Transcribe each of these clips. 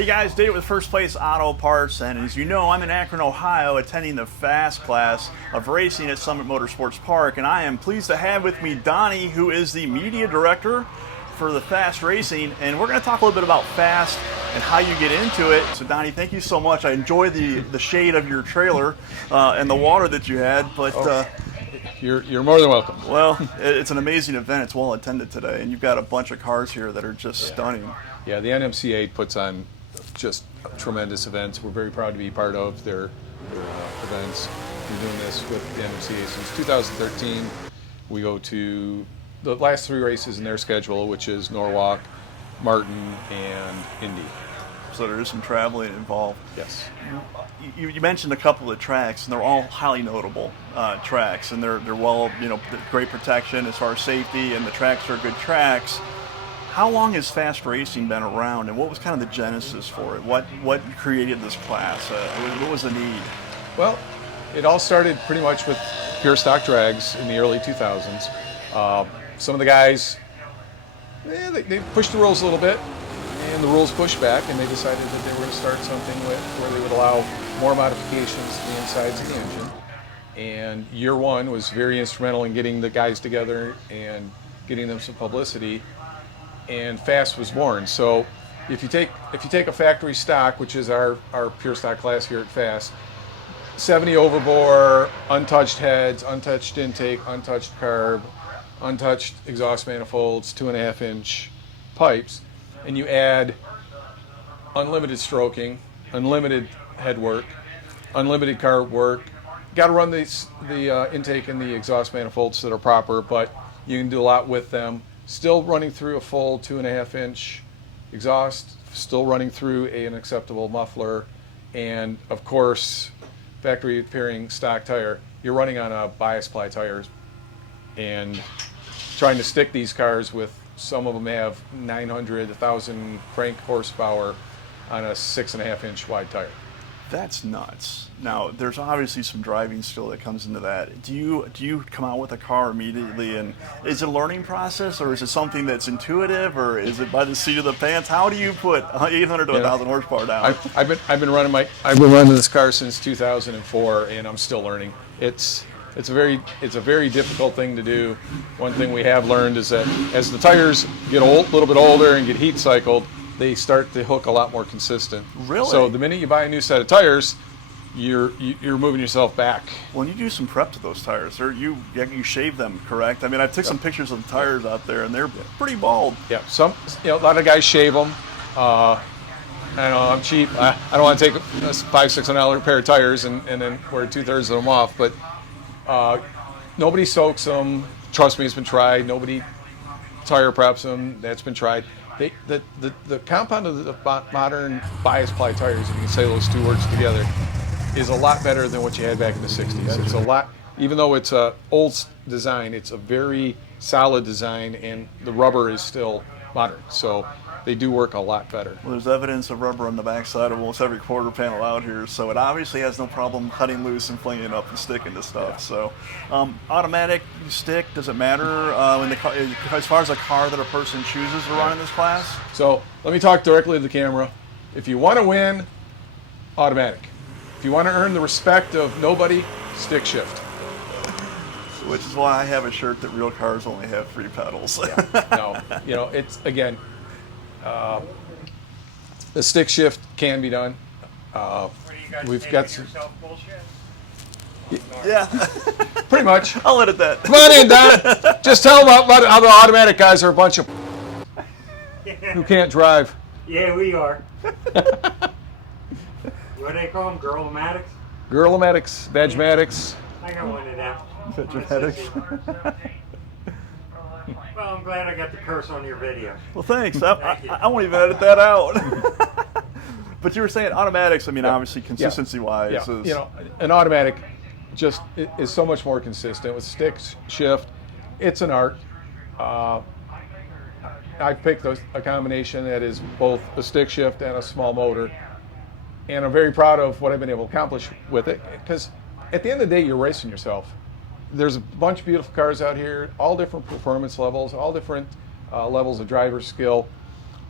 Hey guys, Dave with First Place Auto Parts, and as you know, I'm in Akron, Ohio, attending the F.A.S.T class of racing at Summit Motorsports Park, and I am pleased to have with me Donnie, who is the media director for the F.A.S.T racing, and we're going to talk a little bit about F.A.S.T and how you get into it. So Donnie, thank you so much. I enjoy the shade of your trailer and the water that you had, but You're more than welcome. well, it's an amazing event. It's well attended today, and you've got a bunch of cars here that are just stunning. Yeah, the NMCA puts on just tremendous events. We're very proud to be part of their events. We're doing this with the NMCA since 2013. We go to the last 3 races in their schedule, which is Norwalk, Martin, and Indy. So there is some traveling involved. Yes. You mentioned a couple of tracks, and they're all highly notable tracks, and they're well, great protection as far as safety, and the tracks are good tracks. How long has F.A.S.T racing been around, and what was kind of the genesis for it? What created this class? What was the need? Well, it all started pretty much with pure stock drags in the early 2000s. Some of the guys, they pushed the rules a little bit, and the rules pushed back, and they decided that they were going to start something where they would allow more modifications to the insides of the engine. And Year One was very instrumental in getting the guys together and getting them some publicity, and F.A.S.T was born. So if you take a factory stock, which is our pure stock class here at F.A.S.T, 70 overbore, untouched heads, untouched intake, untouched carb, untouched exhaust manifolds, 2.5-inch pipes, and you add unlimited stroking, unlimited headwork, unlimited carb work. Got to run the intake and the exhaust manifolds that are proper, but you can do a lot with them. Still running through a full 2.5-inch exhaust, still running through an acceptable muffler, and of course, factory pairing stock tire. You're running on a bias ply tires, and trying to stick these cars with, some of them have 900, 1,000 crank horsepower on a 6.5-inch wide tire. That's nuts. Now, there's obviously some driving skill that comes into that. Do you come out with a car immediately, and is it a learning process, or is it something that's intuitive, or is it by the seat of the pants? How do you put 800 to 1,000 horsepower down? I've been running this car since 2004, and I'm still learning. It's a very difficult thing to do. One thing we have learned is that as the tires get a little bit older and get heat cycled, they start to hook a lot more consistent. Really? So the minute you buy a new set of tires, you're moving yourself back. When you do some prep to those tires, or you shave them, correct? I mean, I took some pictures of the tires out there, and they're pretty bald. Yeah, a lot of guys shave them. I know I'm cheap. I don't want to take a $500-600 pair of tires and then wear 2/3 of them off, but nobody soaks them. Trust me, it's been tried. Nobody tire preps them. That's been tried. The compound of the modern bias ply tires, if you can say those 2 words together, is a lot better than what you had back in the 60s. It's a lot, even though it's an old design, it's a very solid design, and the rubber is still modern. So they do work a lot better. Well, there's evidence of rubber on the backside of almost every quarter panel out here, so it obviously has no problem cutting loose and flinging up and sticking to stuff. Yeah. So, automatic stick, does it matter as far as a car that a person chooses to run in this class? So let me talk directly to the camera. If you want to win, automatic. If you want to earn the respect of nobody, stick shift. Which is why I have a shirt that real cars only have 3 pedals. Yeah. No, it's, again, the stick shift can be done. We've got some. Yeah. Pretty much. I'll edit that. Come on in, Don. Just tell them how the automatic guys are a bunch of who can't drive. Yeah, we are. What do they call them? Girl-o-matics? Girl-o-matics, badge-matics. I got one of them. Badge-o-matics. Well, I'm glad I got the curse on your video. Well, thanks. I won't even edit that out. But you were saying automatics, I mean, obviously consistency-wise. Yeah. An automatic just is so much more consistent. With stick shift, it's an art. I picked a combination that is both a stick shift and a small motor. And I'm very proud of what I've been able to accomplish with it, because at the end of the day, you're racing yourself. There's a bunch of beautiful cars out here, all different performance levels, all different levels of driver skill.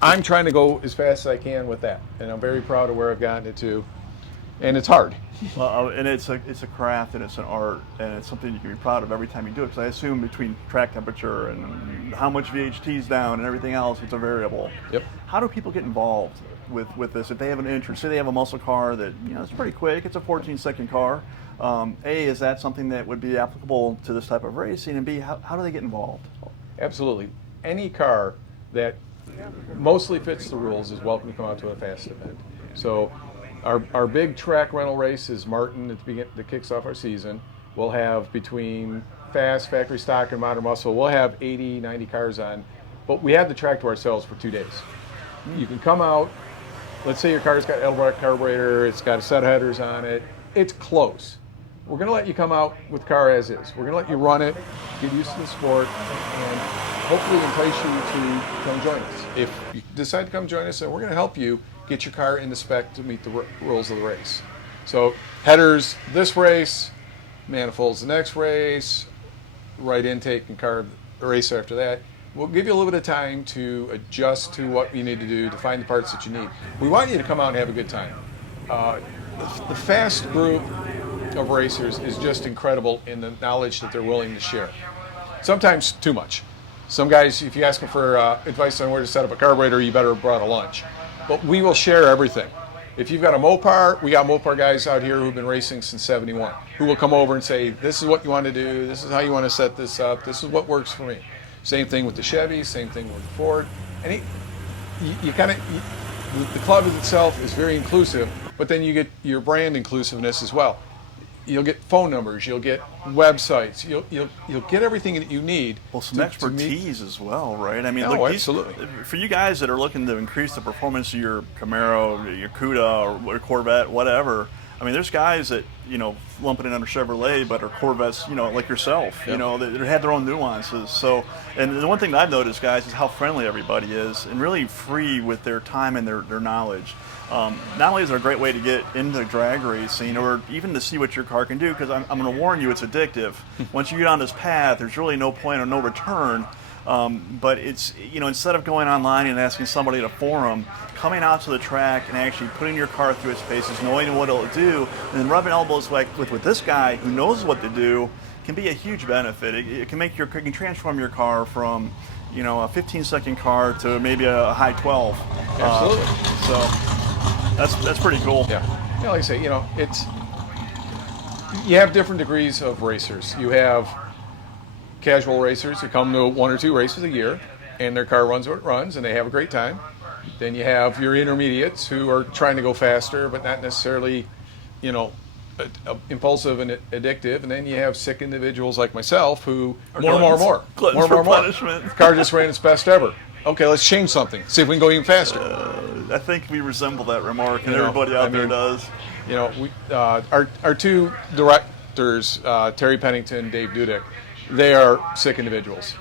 I'm trying to go as fast as I can with that, and I'm very proud of where I've gotten it to. And it's hard. Well, and it's a craft and it's an art and it's something you can be proud of every time you do it. Because I assume between track temperature and how much VHT's down and everything else, it's a variable. Yep. How do people get involved with this? If they have an interest, say they have a muscle car that it's pretty quick, it's a 14-second car. A, is that something that would be applicable to this type of racing? And B, how do they get involved? Absolutely. Any car that mostly fits the rules is welcome to come out to a F.A.S.T event. So our big track rental race is Martin that kicks off our season. We'll have between F.A.S.T, factory stock, and modern muscle, we'll have 80, 90 cars on, but we have the track to ourselves for 2 days. You can come out, let's say your car's got headwork, carburetor, it's got a set of headers on it, it's close. We're going to let you come out with the car as is. We're going to let you run it, get used to the sport, and hopefully entice you to come join us. If you decide to come join us, then we're going to help you get your car in the spec to meet the rules of the race. So headers this race, manifolds the next race, right intake and carb the race after that. We'll give you a little bit of time to adjust to what you need to do to find the parts that you need. We want you to come out and have a good time. The F.A.S.T group of racers is just incredible in the knowledge that they're willing to share. Sometimes too much. Some guys, if you ask them for advice on where to set up a carburetor, you better have brought a lunch. But we will share everything. If you've got a Mopar, we got Mopar guys out here who've been racing since *71, who will come over and say, this is what you want to do, this is how you want to set this up, this is what works for me. Same thing with the Chevy, same thing with the Ford. And the club itself is very inclusive, but then you get your brand inclusiveness as well. You'll get phone numbers, you'll get websites, you'll get everything that you need. Well, some expertise as well, right? I mean, absolutely. For you guys that are looking to increase the performance of your Camaro, your Cuda, or Corvette, whatever. I mean, there's guys that lumping it under Chevrolet, but are Corvettes, like yourself. Yep. They have their own nuances. So, and the one thing that I've noticed, guys, is how friendly everybody is, and really free with their time and their knowledge. Not only is it a great way to get into drag racing or even to see what your car can do, because I'm going to warn you, it's addictive. Once you get on this path, there's really no point or no return. But it's, instead of going online and asking somebody at a forum, coming out to the track and actually putting your car through its paces, knowing what it'll do, and then rubbing elbows with this guy who knows what to do can be a huge benefit. It can can transform your car from, a 15-second car to maybe a high 12. Absolutely. So that's pretty cool. Yeah. Like I say, you have different degrees of racers. You have casual racers who come to 1 or 2 races a year, and their car runs what it runs, and they have a great time. Then you have your intermediates who are trying to go faster, but not necessarily, impulsive and addictive. And then you have sick individuals like myself who more. Punishment. The car just ran its best ever. Okay, let's change something. See if we can go even faster. I think we resemble that remark, and everybody out there does. Our 2 directors, Terry Pennington, Dave Dudek, they are sick individuals.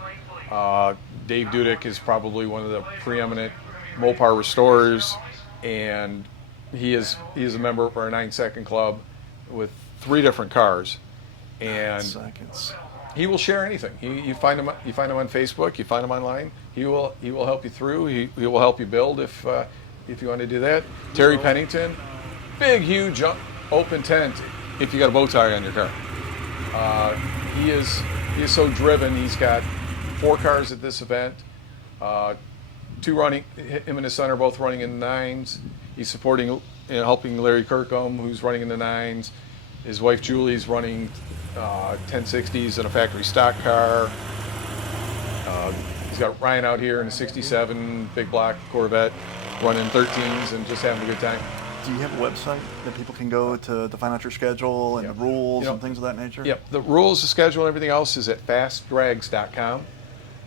Dave Dudek is probably one of the preeminent Mopar restorers, and he is a member of our 9-second club with 3 different cars. And 9 seconds. He will share anything. You find him on Facebook, you find him online. He will help you through. He will help you build if you want to do that. Terry Pennington, big, huge, open tent if you got a bow tie on your car. He is so driven. He's got 4 cars at this event. 2 running. Him and his son are both running in the 9s. He's supporting, helping Larry Kirkham, who's running in the 9s. His wife Julie's running 1060s in a factory stock car. He's got Ryan out here in a 67 big block Corvette running 13s and just having a good time. Do you have a website that people can go to find out your schedule and the rules and things of that nature? Yep. The rules, the schedule, and everything else is at fastdrags.com.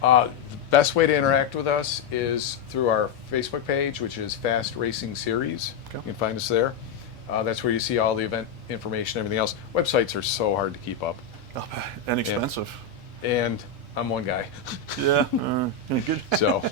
The best way to interact with us is through our Facebook page, which is Fast Racing Series. Okay. You can find us there. That's where you see all the event information and everything else. Websites are so hard to keep up. Oh, and expensive. And I'm one guy. Yeah. Good. So,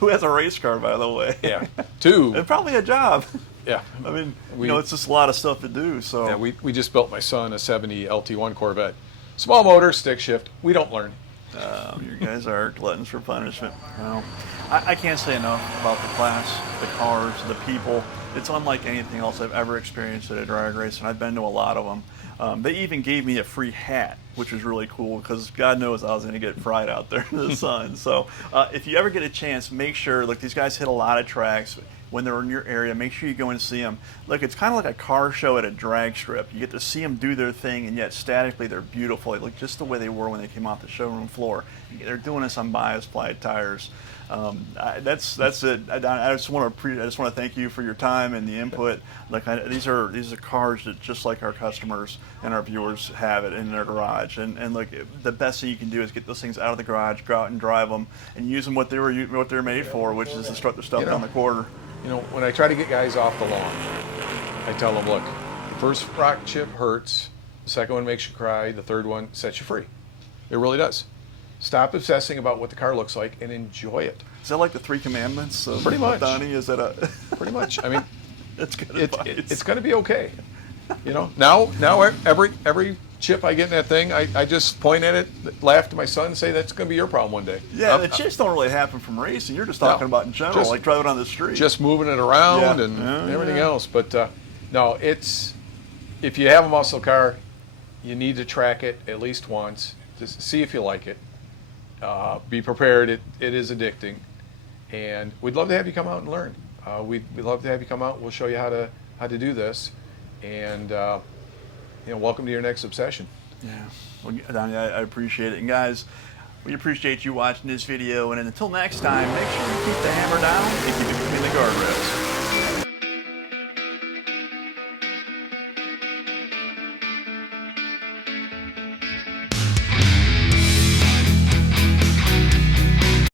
who has a race car, by the way? Yeah. 2. And probably a job. Yeah. I mean, it's just a lot of stuff to do. So. Yeah, we just built my son a 70 LT1 Corvette. Small motor, stick shift. We don't learn. You guys are gluttons for punishment. Well, I can't say enough about the class, the cars, the people. It's unlike anything else I've ever experienced at a drag race, and I've been to a lot of them. They even gave me a free hat, which was really cool because God knows I was going to get fried out there in the sun. So if you ever get a chance, make sure, look, these guys hit a lot of tracks. When they're in your area, make sure you go and see them. Look, it's kind of like a car show at a drag strip. You get to see them do their thing, and yet statically they're beautiful. They look just the way they were when they came off the showroom floor. They're doing this on bias-plied tires. That's it. I just want to thank you for your time and the input. Like these are cars that just like our customers and our viewers have it in their garage. And look, the best thing you can do is get those things out of the garage, go out and drive them, and use them what they're made for, which is to strut the stuff down the quarter. You know, when I try to get guys off the lawn, I tell them, look, the first rock chip hurts, the second one makes you cry, the third one sets you free. It really does. Stop obsessing about what the car looks like and enjoy it. Is that like the 3 commandments of Pretty much. Donnie? Is that a Pretty much. I mean, it's good advice. It's going to be okay. You know, now every chip I get in that thing, I just point at it, laugh to my son, and say that's going to be your problem one day. Yeah, the chips don't really happen from racing. You're just talking about in general, like driving on the street. Just moving it around and everything else. But no, if you have a muscle car, you need to track it at least once to see if you like it. Be prepared. It is addicting, and we'd love to have you come out and learn. We'd love to have you come out. We'll show you how to do this, and welcome to your next obsession. Yeah, well, Donnie, I appreciate it, and guys, we appreciate you watching this video. And until next time, make sure you keep the hammer down and keep it between the guardrails.